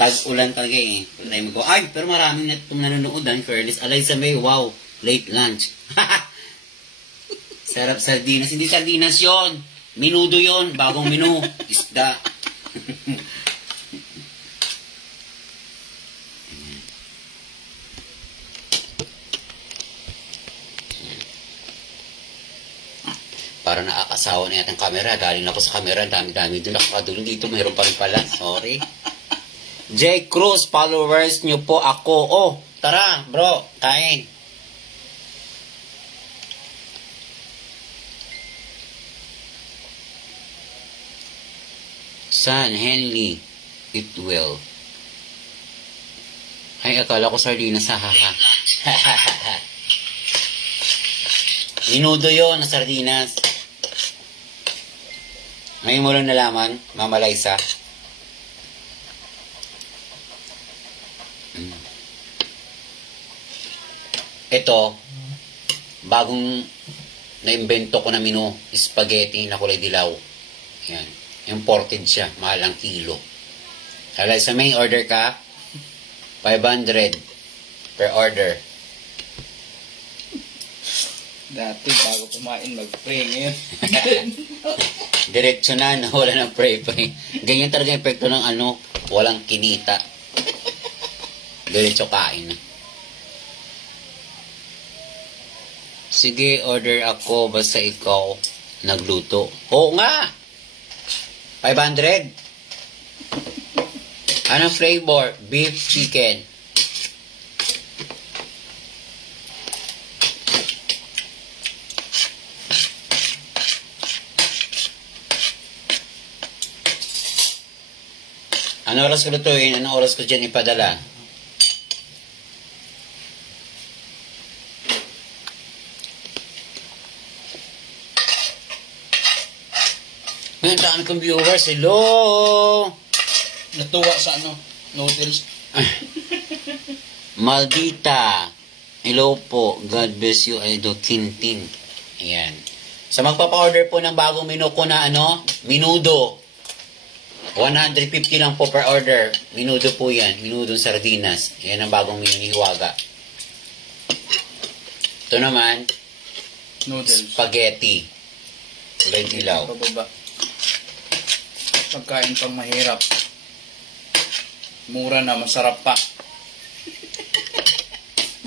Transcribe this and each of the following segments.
Tag-ulan talaga eh. Ay, pero maraming nanonood ang fairness. Alay sa May, wow, late lunch. Sarap sardinas. Hindi sardinas yon, minudo yon, bagong menu. Isda. Para nakakasawa na yata ang camera. Galing na po sa camera. Dami-dami doon. Nakakadulong dito. Mayroon pa rin pala. Sorry. J. Cruz, followers nyo po ako. Oh, tara bro. Kain. San Henley. It will. Ay, akala ko sardinas. Hahaha. Minudo yun na sardinas. Ngayon mo lang nalaman, Mama Liza. Ito, bagong naimbento ko na menu, spaghetti na kulay dilaw. Yan. Imported siya, mahal ang kilo. Kaya sa may order ka, 500 per order. Dati, bago kumain, mag-pray ngayon. Diretso na, wala ng pray-pray. Ganyan talaga yung epekto ng walang kinita. Diretso kain. Sige, order ako, basta ikaw nagluto. Oo nga! 500. Anong flavor? Beef, chicken. Ano oras ko lutuin? Anong oras ko dyan ipadala? Ngayon, saan kong viewers? Hello! Natuwa sa noodles. Maldita. Hello po. God bless you, Idol Tintin. Ayan. Sa magpapa-order po ng bagong menu ko na minudo. 150 lang po per order. Minudo po yan. Minudong sardinas. Yan ang bagong menu ni Hiwaga. Ito naman, Noodles. spaghetti. Kulay dilaw. Pababa. Pagkain pang mahirap. Mura na, masarap pa.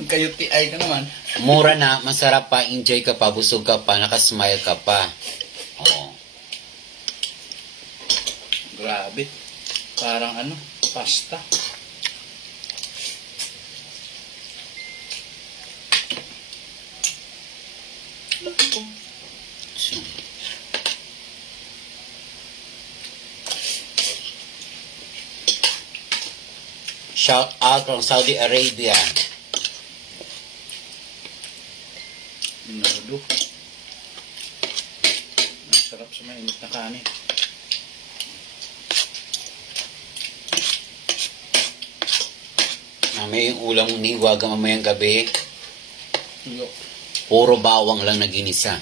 Magka-UTI ka naman. Mura na, masarap pa, enjoy ka pa, busog ka pa, nakasmile ka pa. Oo. Grabe. Parang pasta. So, shout out from Saudi Arabia. Minudo. Masarap sa mainit na kanin. Mamaya yung ulam ni Hiwaga mamayang gabi, Tuyo. puro bawang lang na ginisa.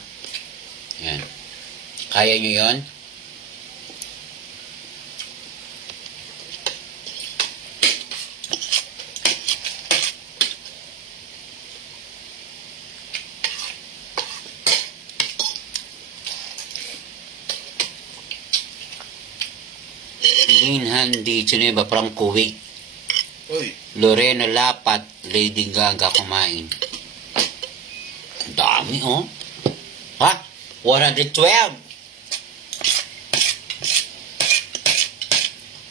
Yan. Kaya nyo yon? Hindi, Geneva, parang Kuwait. Uy. Lorena Lapat, Lady Gaga kumain. Ang dami, oh. Ha? 112.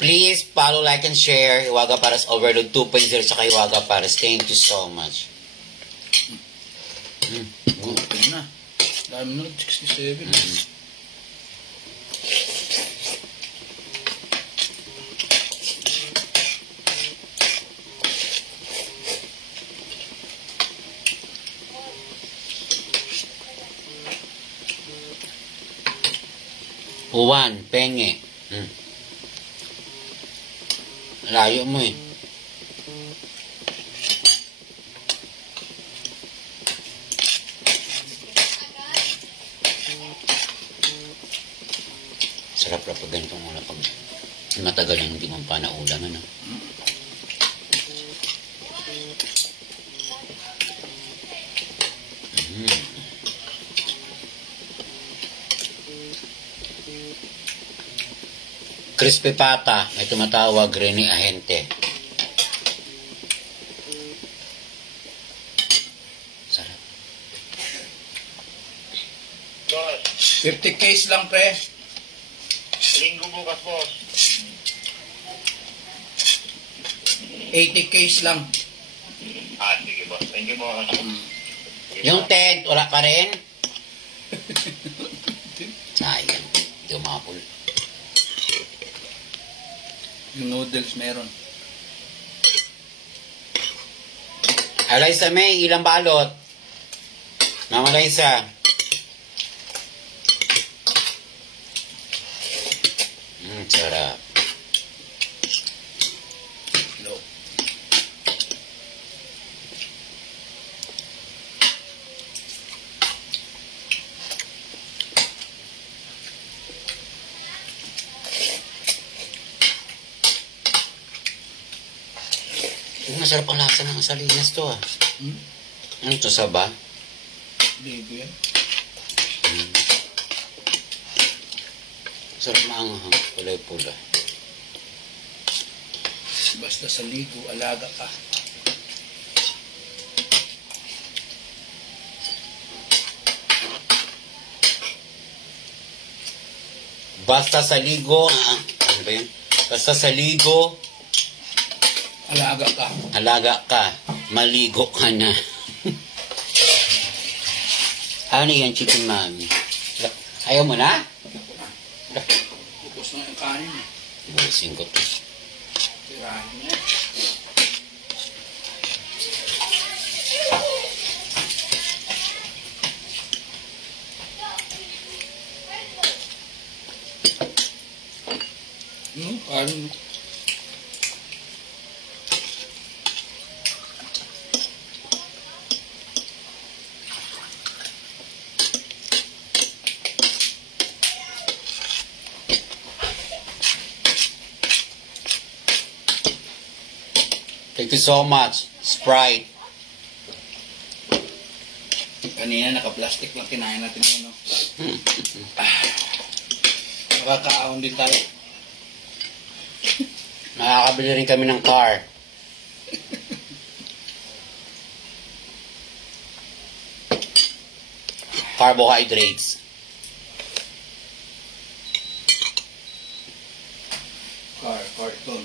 Please follow, like, and share. Hiwaga Paras Overload 2.0 sa Hiwaga Paras. Thank you so much. Ito na. Dami mo, 67. Juan, penge. Layo mo eh. Sarap na pag ganitong pag Matagal lang hindi mo pa naulam, ano? Crispy pata, may tumatawag Rene Ahente. Sarap. 50 case lang, pre. Linggo bukas, boss. 80 case lang. Sige, boss. Thank you, boss. Yung tent, wala pa rin? Sayang. Hindi umapol. Yung noodles meron. Alaysa, may ilang balot? Mama Alaysa. Sarap. No. Masarap ang lasa ng salinas to, ah. Ano to, saba? Ligo yan. Sarap maanghang. Pulay-pula. Basta sa ligo, alaga ka. Basta sa ligo, ano ba yun? Basta sa ligo, Alaga ka. alaga ka, maligo ka na. Ano yan, chicken mami? Ayaw mo na? Bukos na yung kanin. Busin ko to. Tirahin niya. Kanin. Thank you so much, Sprite. Kanina naka-plastic lang kinain natin yun, no? Nakakaahon din tayo. Nakakabili rin kami ng car. Carbohydrates. Carton.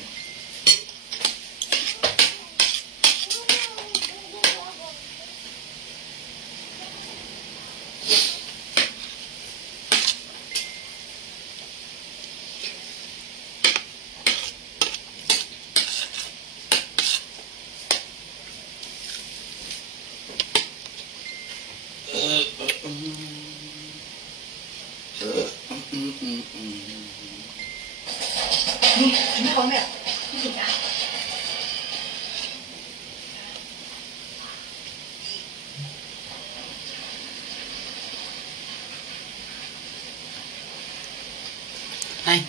Ay,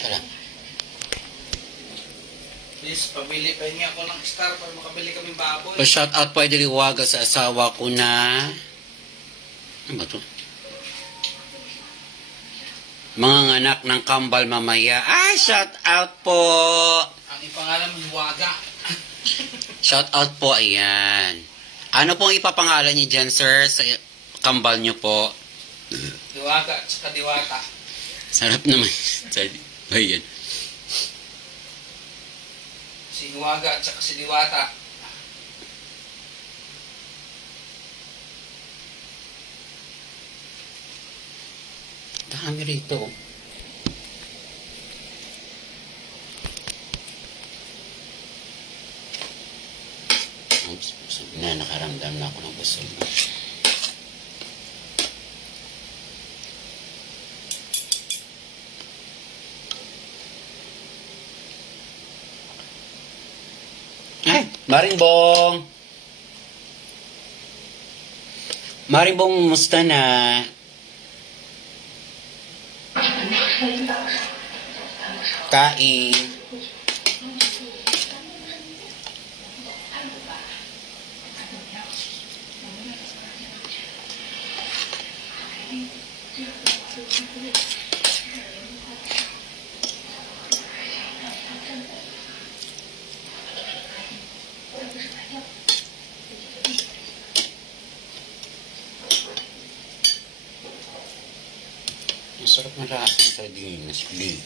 tara. Please, pabili pa niya ako ng star para makabili kami baboy. Pa-shout out po ay diliwaga sa asawa ko na... Ano ba to? Mga anak ng kambal mamaya. Ay, shout out po! Ang ipangalan mo, Hiwaga. Shout out po, ayan. Ano pong ipapangalan niyo dyan, sir, sa kambal niyo po? Hiwaga at saka Diwata. Sarap naman. Ayan. Si Hiwaga at saka si Diwata. Dami rito. Oops, sabi na, nakaramdam na ako ng busog. Ay, Maringbong! Maringbong, musta na? kain. Masarap na lahat ng sardinas. Big.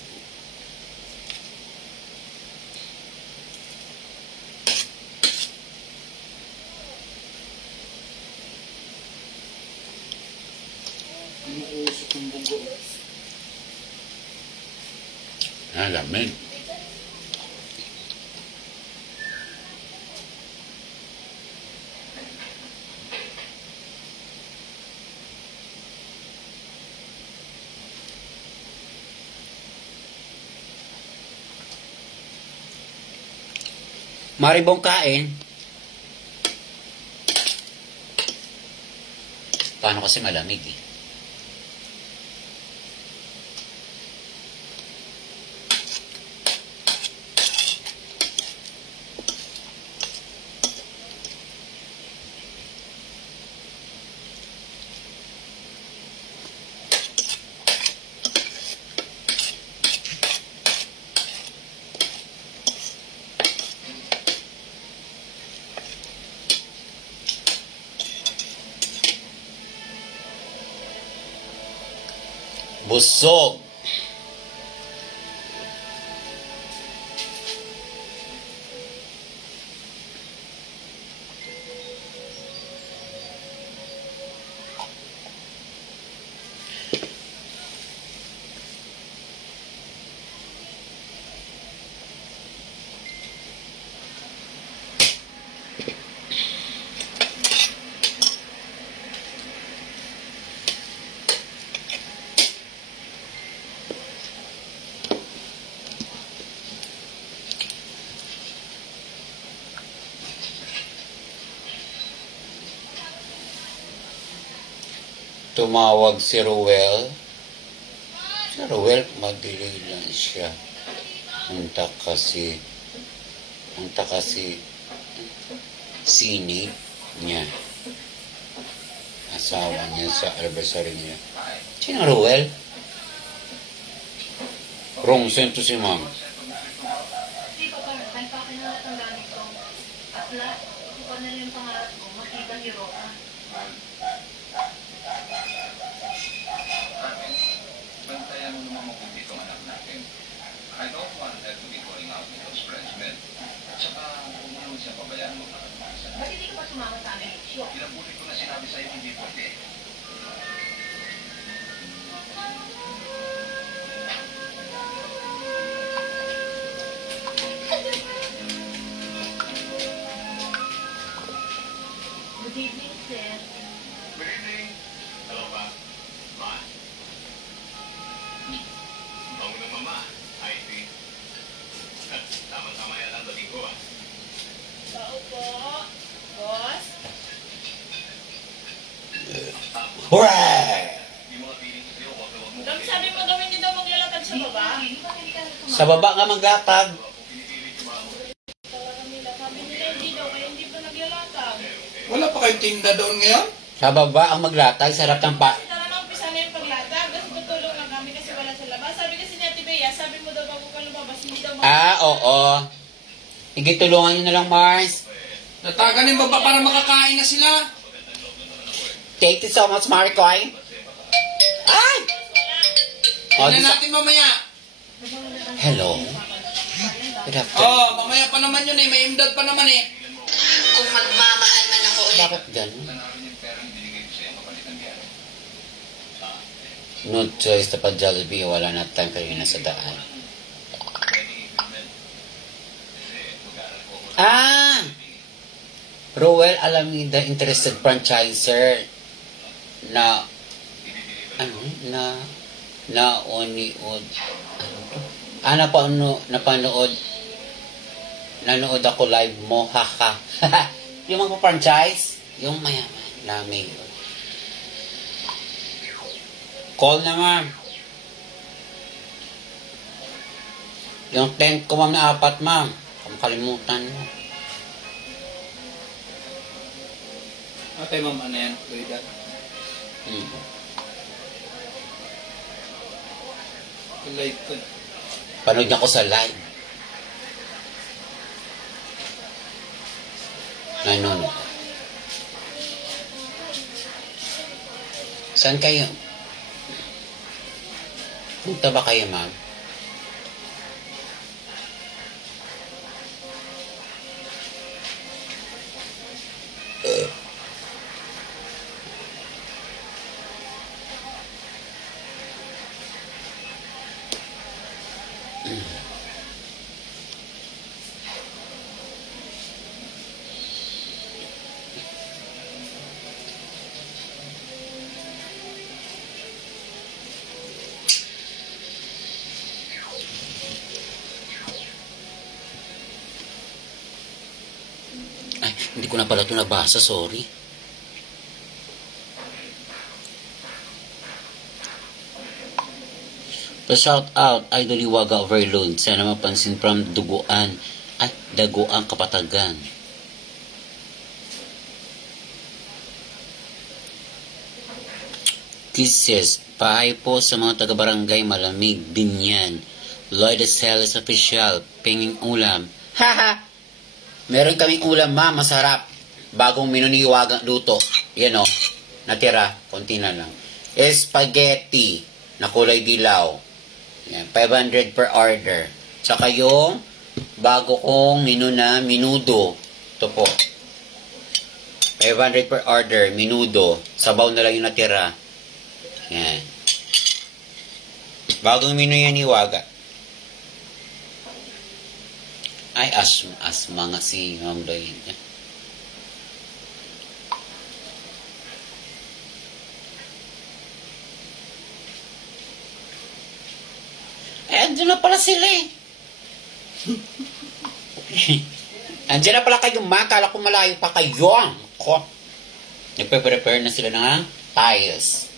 Inuusok ng bugo. Lamig. Maribong kain. Paano kasi malamig eh. Busog. Tumawag si Ruel. Si Ruel, madili lang siya. Punta kasi sini niya. Asawa niya sa anniversary niya. Sino Ruel? Wrong sento si ma'am. Hindi ko pa naman, bakit na ang gamit ko? At la, ito pa na rin yung pangarap ko, makita ni Roa. Bantayan mo naman mabuti itong anak natin. I don't want her to be going out with those friends, men. At saka, kung naman siya pabayaan mo na kanasan. Ba't hindi ka pa sumama sa amin? Sure. Ilang ulit ko na sinabi sa'yo, hindi pwede. Good evening, sir. Good evening. Hello, Pa. Ma. Bango ng mama. I see. Tama-tama yan ang dating ko, ah. Tao po. Boss? Hooray! Yung mga feeling ko sa'yo, wag na wag mo. Dam, sabi mo gawin niyo daw maglalakad sa baba? Sa baba nga maglatag. Talaga nila. Sabi nila hindi daw, kaya hindi pa naglalakad. Wala pa kayong tinda doon ngayon? Sa baba ang maglatag. Sarap ng pa... Tara na umpisa na yung paglatag. Kasi tutulong na kami kasi wala sa labas. Sabi kasi ni Ate Bea, sabi mo daw bago ka lumabas, hindi daw Oo. Sige, tulungan nyo na lang, Mars. Natagan yung baba para makakain na sila. Thank you so much, Maricoy. Ay! Tingnan natin mamaya. Hello. Good afternoon. Oh, mamaya pa naman yun eh. May imdad pa naman eh. Kung magmamahal man ako ulit. Bakit ganun? Tanarin yung perang binigay ko sa'yo kapalitan biyari. No choice na pa Jollibee. Wala na time kayo na sa daan. Roel Alameda, interested franchiser na nanood ako live mo, haha. Yung mga franchise, yung mayaman, lamig. Call na nga. Yung tent ko, ma'am, na 4, ma'am. Kalimutan mo. Okay, ma'am, ano yan? Luida. Live ko. Panood niya ko sa live. Ganun. Saan kayo? Punta ba kayo, ma'am? Ay, hindi ko na pala ito nabasa, sorry. Pa-shout out, Idol Liwaga Overload. Sana mapansin from Duguan. Ay, Daguan Kapatagan. Kisses, pahay po sa mga taga-barangay Malamig, Binyan. Lloyd Celes Official, pinging ulam. Haha! Meron kaming ulam, ma, masarap. Bagong minuniwagang luto. Yan o, natira, konti na lang. Spaghetti, na kulay dilaw. Yan, 500 per order. Tsaka yung bago kong minudo. Ito po. 500 per order, minudo. Sabaw na lang yung natira. Yan. Bagong menu yan Iwaga. Ay, asma nga si Ma'am Lloyd. Andyan na pala sila eh. Andyan na pala kayo, ma. Kala ko malayo pa kayo. Ako. Nagpe-prepare na sila ng tiles.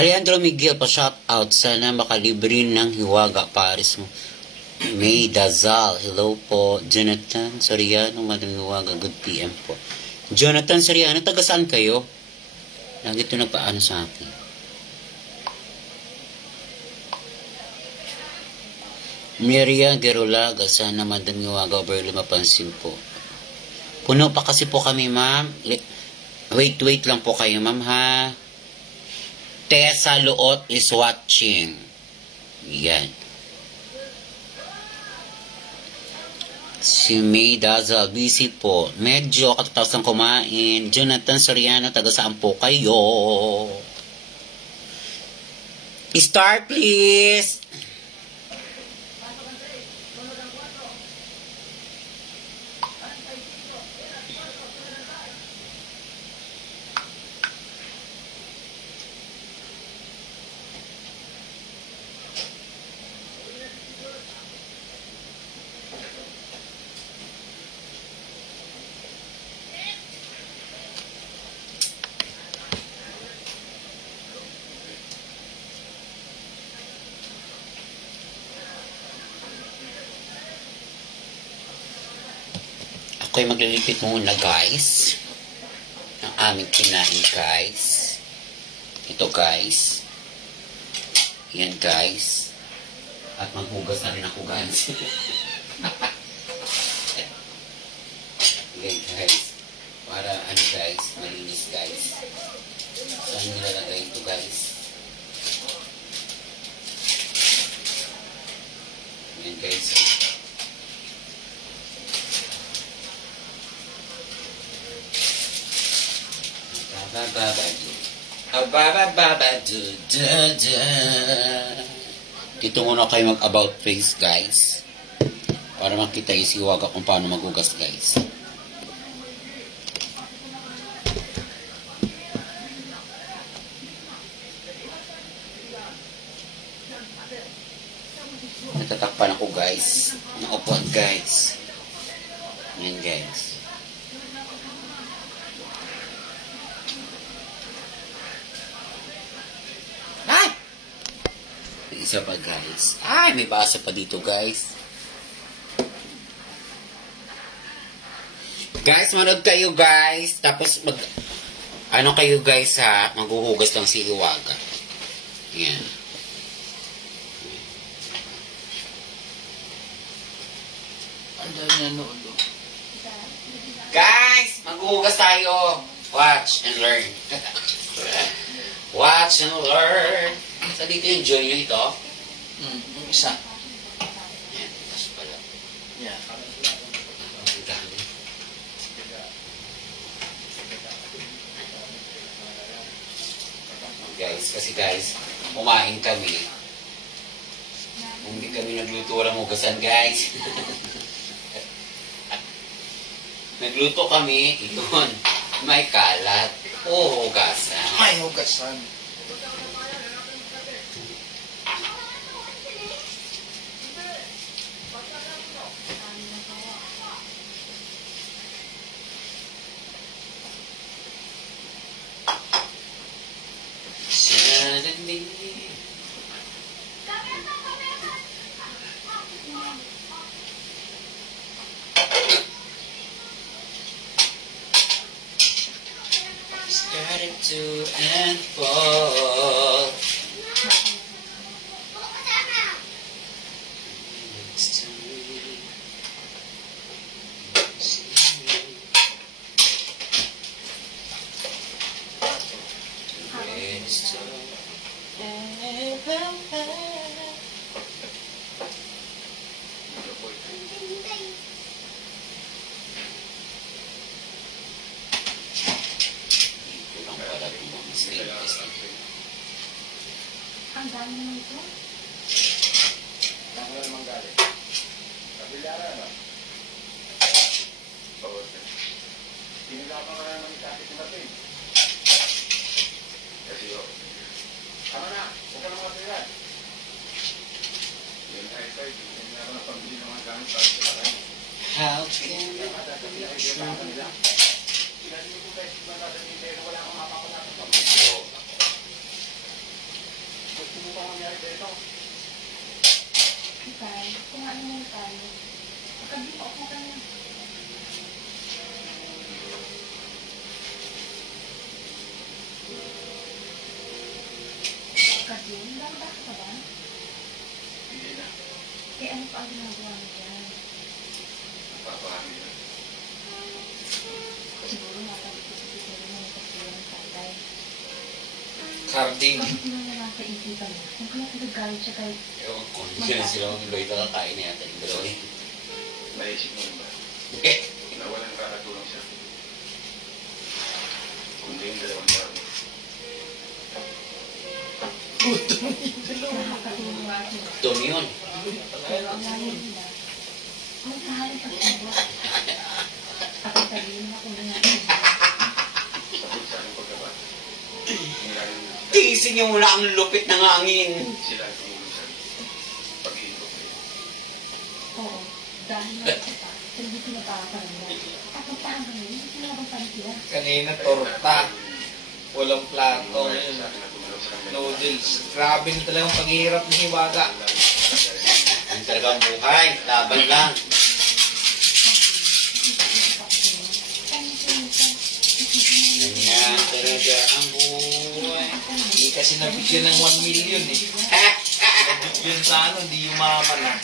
Alejandro Miguel, pa-shout out. Sana makalibre ng hiwaga, pares mo. May Dazal, hello po. Jonathan Soriano, Madam Hiwaga, good PM po. Jonathan Soriano, taga saan kayo? Lagi ito nagpaano sa akin. Miria Gerolaga, sana Madam Hiwaga, barely mapansin po. Puno pa kasi po kami, ma'am. Wait lang po kayo, ma'am, ha? Tessa Luot is watching. Yan. Si May Dazal, busy po. Medyo katatapos ng kumain. Jonathan Soriano, taga saan po kayo? Start, please! Ako'y maglilipit muna, guys. Ang aming kinain, guys. Ito, guys. Yan, guys. At maghugas na rin ako, guys. Yan, guys. Para, guys, malinis, guys. Saan nilalagay ito, guys? Yan, guys. Dito muna kayo mag-about face, guys. Para makita yung siwaga kung paano magugas, guys. Natatakpan ako, guys. Naupuan, guys. Yan, guys. Isa pa, guys. Ay, may basa pa dito, guys. Guys, manood kayo, guys. Tapos, ano kayo, guys, ha? Maghuhugas lang si Hiwaga. Yan. Guys, maghuhugas tayo. Watch and learn. Watch and learn. Sa dito yung joy nyo ito? Yung isa. Yan, mas pala. Yeah. Ang dami. Guys, kasi guys, kumain kami. Kung hindi kami nagluto, walang hugasan, guys. Nagluto kami, yun. May kalat. O hugasan. May hugasan. Suddenly. Started to unfold. Ang dami naman ito. Saan ka naman galing? Kabilara, no? Oo, sir. Pinagawa ka naman yung sakit na ito, Kasi yun. Tama na, huwag ka naman matilan. Yun na ito, hindi na ako napambili ng mga gamit para sa kayo. How can Hindi na matatabi na yung gamit nila. Sinabi ko guys, hindi na matatabi pero wala akong mapapalapit. tayo. Pagkabi mo ako kanya. Pagkabi, lalabas ka ba? Hindi na. Eh, ano pa ang ginagawa mo dyan? Papahami na. Siguro nakabit ko sa siguro na nagkasiyan ng tatay. Carding. Bakit mo na nasa isipan mo? Kung kaya nagagalit siya kahit Ewan ko, hindi na sila ng Lloyd nakakain na yata yung dalawa yun. Naisip mo rin ba? Na walang kakatulong siya. Kundi yung dalawang tao. nakakatulong nga siya. Dumi yun. Pero ang layo nila, may kahalang pag-ibot. Kapag sabihin mo kung nangyari. Sabi sa aking pagkabata. Nilalim na Tiisin niyo muna ang lupit ng hangin. sila ang tumulong sa pag-iikot nila. Oo, dahil nakita, hindi ko napakaparamdam. At ang parang ganun, hindi ko nabang sila. Kanina, torta. Walang plato. Ngayon sa akin na tumulong sa kanila. Noodles. Grabe na talagang paghihirap ni Hiwaga. Ang talagang buhay, laban lang. Ganyan talaga ang buhay. Hindi kasi nabigyan ng 1 million eh. Nabigyan sa ano, hindi yumaman na.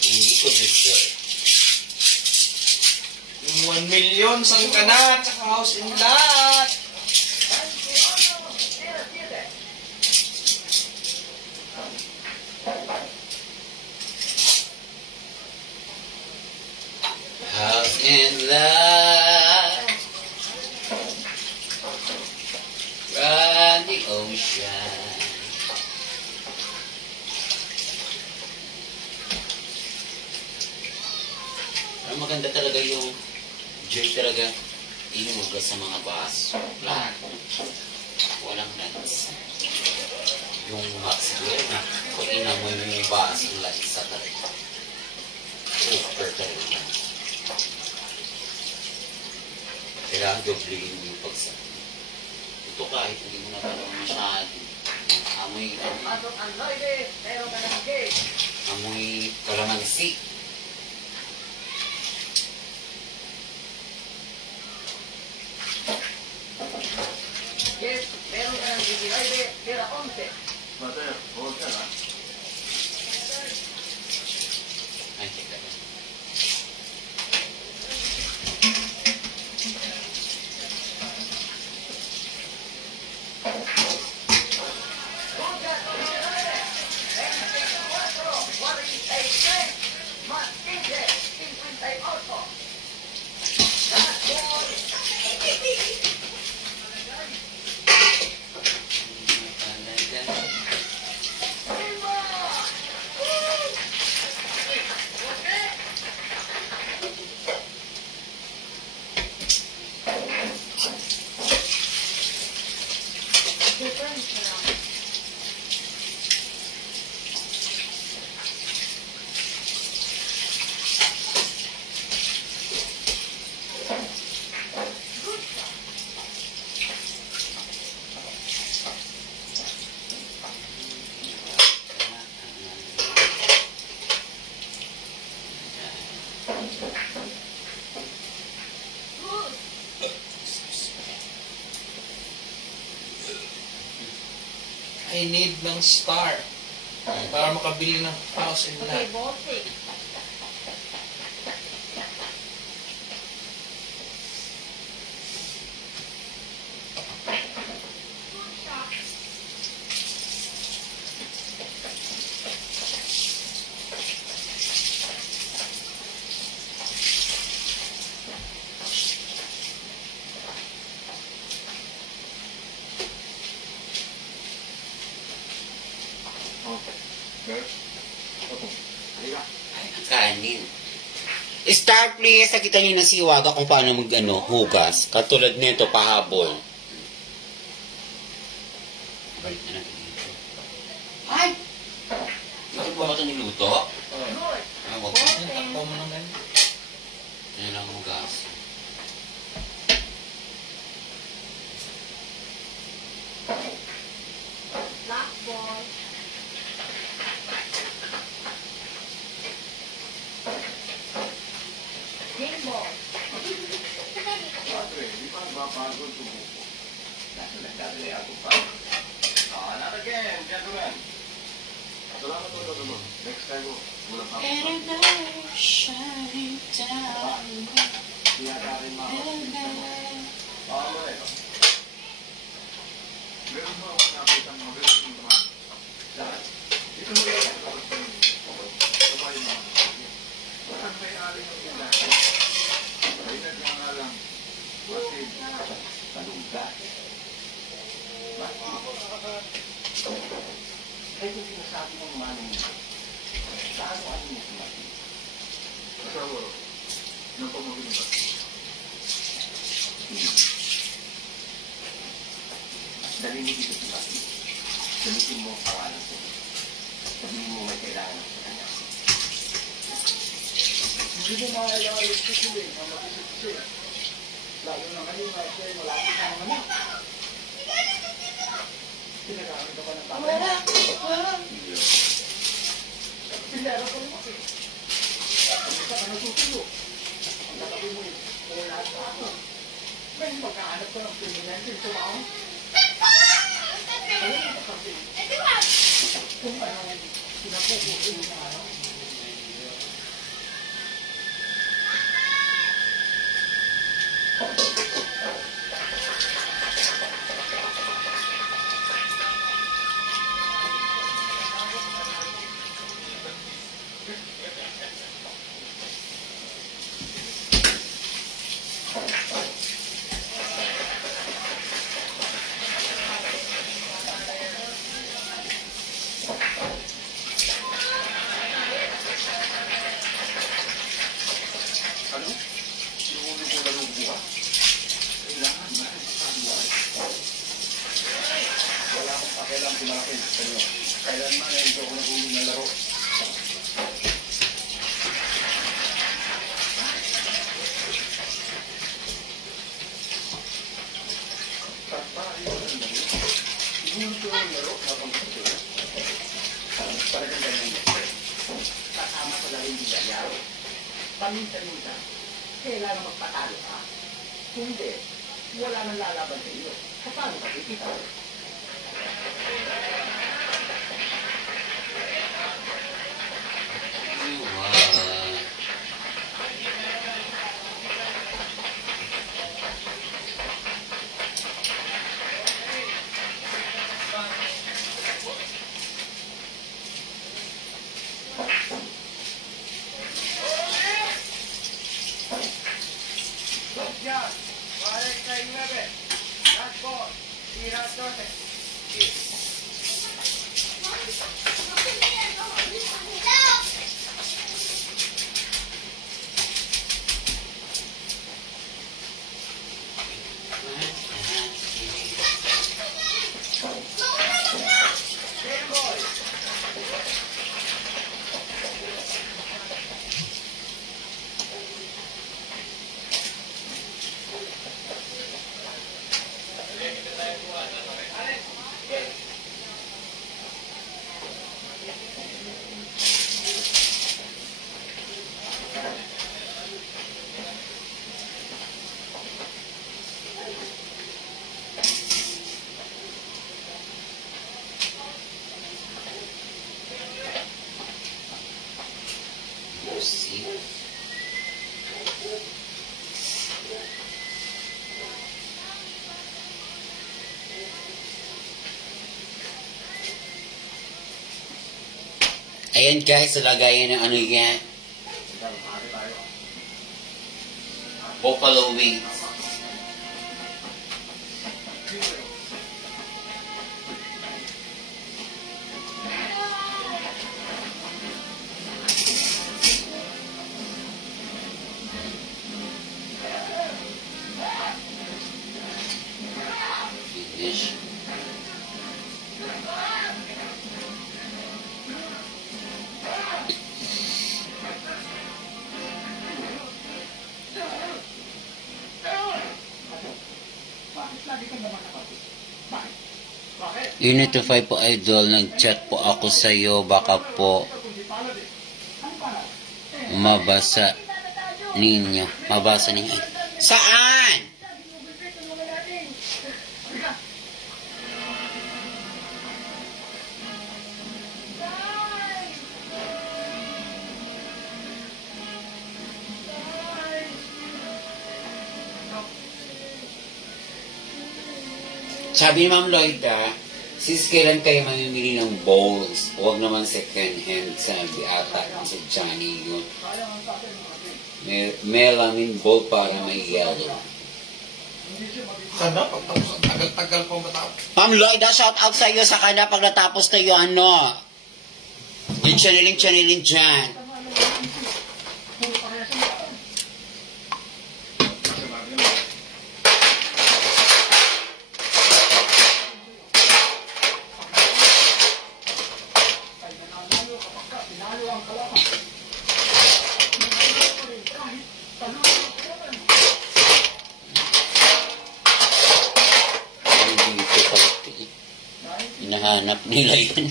Hindi ko deserve. Yung 1 million, saan ka na? Tsaka house and lot. House in love. Run the ocean. Ang maganda talaga yung joy talaga inuugas sa mga baso. Lahat. Walang lens. Yung max siguro na kung inamoy mo yung baso ng lansa talaga. Super talaga. Kailangan doblihin mo yung pagsa. Ito kahit hindi mo natalaw masyado. Amoy kalamansi. Mother, huwag ka na. Ay, teka lang. I need ng star para makabili ng house and lot. bossing. Kanin. Start please. Nakita niyo na si Waga kung paano hugas. Katulad nito, pahabol. Balik na natin dito. Ay! Bakit ba ito niluto? Ah, wag mo. Takpo mo naman. Yan lang hugas. Black boy. Napapagod sumuko. Nasa nagdadali ako pa. Not again, gentlemen. Salamat po, Toto. Next time mo, wala pa ako. Tiyata rin mga mo ito. Meron mo ako nakita mo, meron mo naman. Saan? Ito mo yung sabay mo. Walang may-ari ng ilan. Ay nagmana lang. Kasi, talunggat. Ay kung sinasabi mong manong mo, saan mo ano mo kumati? Asawa, napamagin ba? Dali mo dito kumati. Gamitin mo ang pangalan ko. Sabihin mo may kailangan sa kanya. Hindi mo makailangan yung sikuin, ang mag-isip-isip. Lalo na ngayon na siya ay malapit na naman. Pinagamit ako ng tama. Pindara ko naman eh. Ang isa ka nasusulo. Ang tatapin mo yun. Kaya lahat sa ako. May magkahanap ko ng criminal din sa ako. Alam mo ba kasi? Kung ano sinapupusin na ano. Paminsan-minsan, kailangan magpatalo ka. Kung hindi, wala nang lalaban sa iyo. Paano ka kikita? Ayan guys, lagayan ng ano yan. Buffalo wings. Finish. Unit 5 po idol, nag-chat po ako sa iyo, baka po mabasa ninyo. Saan? Sabi ni Ma'am Lloyda, sis, kailan kayo mamimili ng bowls? Huwag naman second hand, sabi ata sa Johnny yun. Melamine bowl para may yellow. Sana, pagtapos ang tagal-tagal po matapos. Ma'am Lloyda, shout out sa iyo sa kanya pag natapos na yung ano. Yung channeling dyan. Hinahanap nila yun.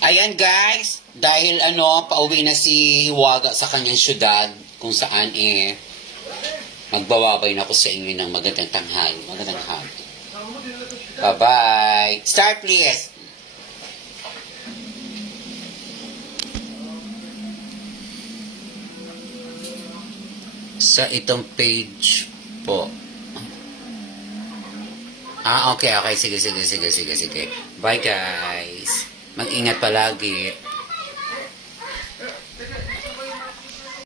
Ayan guys, dahil pauwi na si Hiwaga sa kanyang syudad, kung saan magbababay na ako sa inyo ng magandang tanghali. Magandang hapon. Bye-bye. Start please. Sa itong page po. Okay. Sige. Bye guys. Mag-ingat palagi.